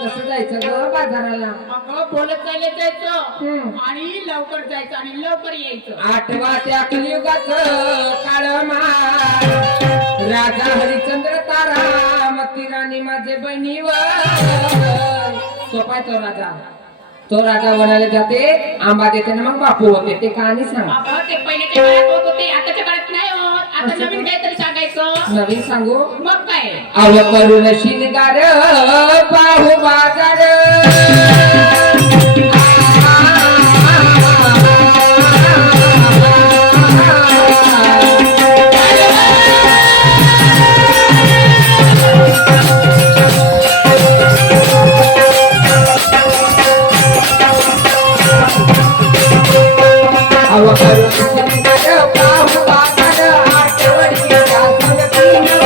कसं जायचं ग बाजाराला? मग बोलत चालले जायचं आणि लवकर जायचं आणि लवकर यायचं. आठवा त्या कलियुगाचं काळमार राजा हरिश्चंद्र तारा मती राणी माझे बहिणीवर सोपाय तो राजा वनाला जाते आंबा देते ना मग बापू होते ते कहाणी सांग. अगं ते पहिल्याच्या काळात होत होते आताच्या काळात नाही होत. आता नवीन काहीतरी सांगायचं. नवीन सांगू मग काय अव करून शिनगार पाहू बाजार अव करून शिनगार पाहू बाजार आठवडीच्या सुनतीनं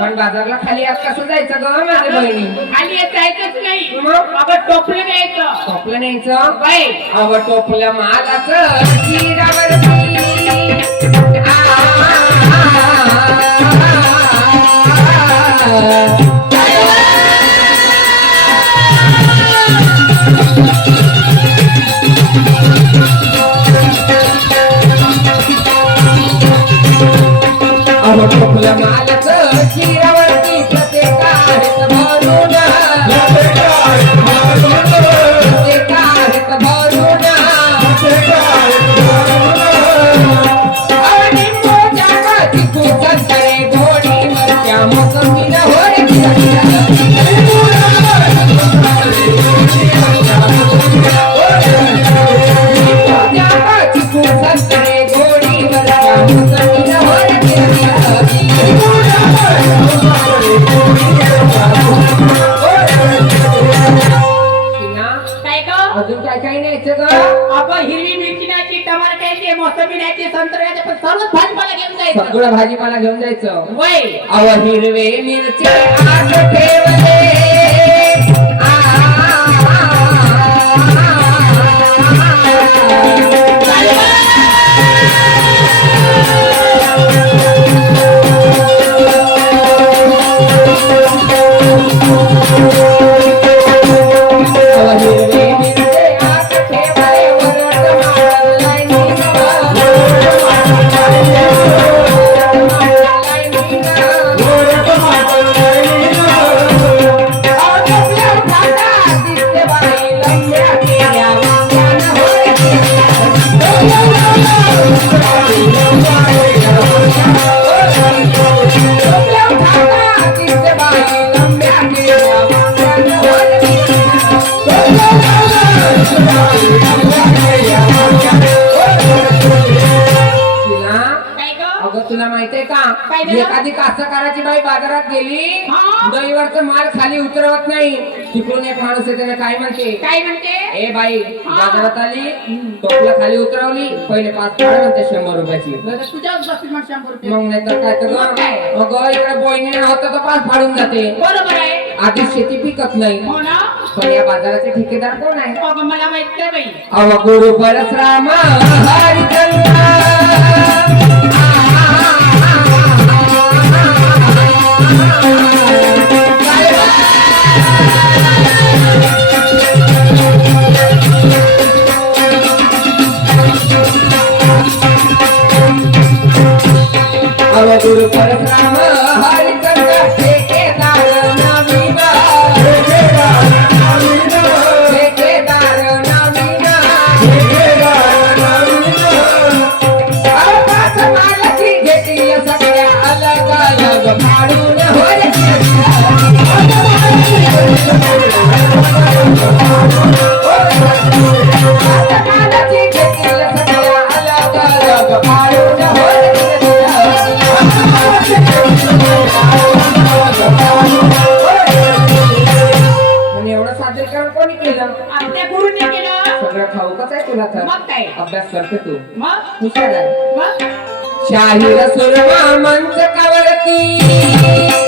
पण बाजारला खाली आज कसं जायचं ग माझ्या बहिणी? खाली जायचंच नाही. मग अगं टोपलं न्यायचं. टोपलं न्यायचं बाई अव टोपलं मालाचं शिरावरती अव टोपलं मालाचं शिरावरती प्रत्येकात भरून अजून काय काय न्यायचं ग? आपण हिरवी मिरची न्यायची, टमाटर मोसंबी न्यायची, संत्र न्यायचे, पण सर्वच भाजीपाला घेऊन जायचं. सगळं भाजीपाला घेऊन जायचं. वय अव हिरवे मिरची आत ठेवले तुला माहितीये का एखादी कास्तकाराची बाई बाजारात गेली दहीवरचा माल खाली उतरवत नाही. तिकडून एक माणूस येते काय म्हणते ए बाई बाजारात आली टोपला खाली उतरवली पहिले 5 फाड म्हणते 100 रुपयाची. तुझ्याच बसतील मग 100 रुपये. मग नाही तर काय तर मग इकडे बोईने होतं तर 5 फाडून जाते. बरोबर आहे. आधी शेती पिकत नाही. हो ना. पण या बाजाराचे ठेकेदार कोण आहे? मला माहित नाही बाई. अव गुरु परशुराम हरिचंद्र गुरु परशुराम हरिचंद्र ठेकेदार नवीन ठेकेदार नवीन डोकंच आहे तुला तर मग काय अभ्यास करते तू मग हुशार आहे मग शाहीर सुरमा मंच कावरती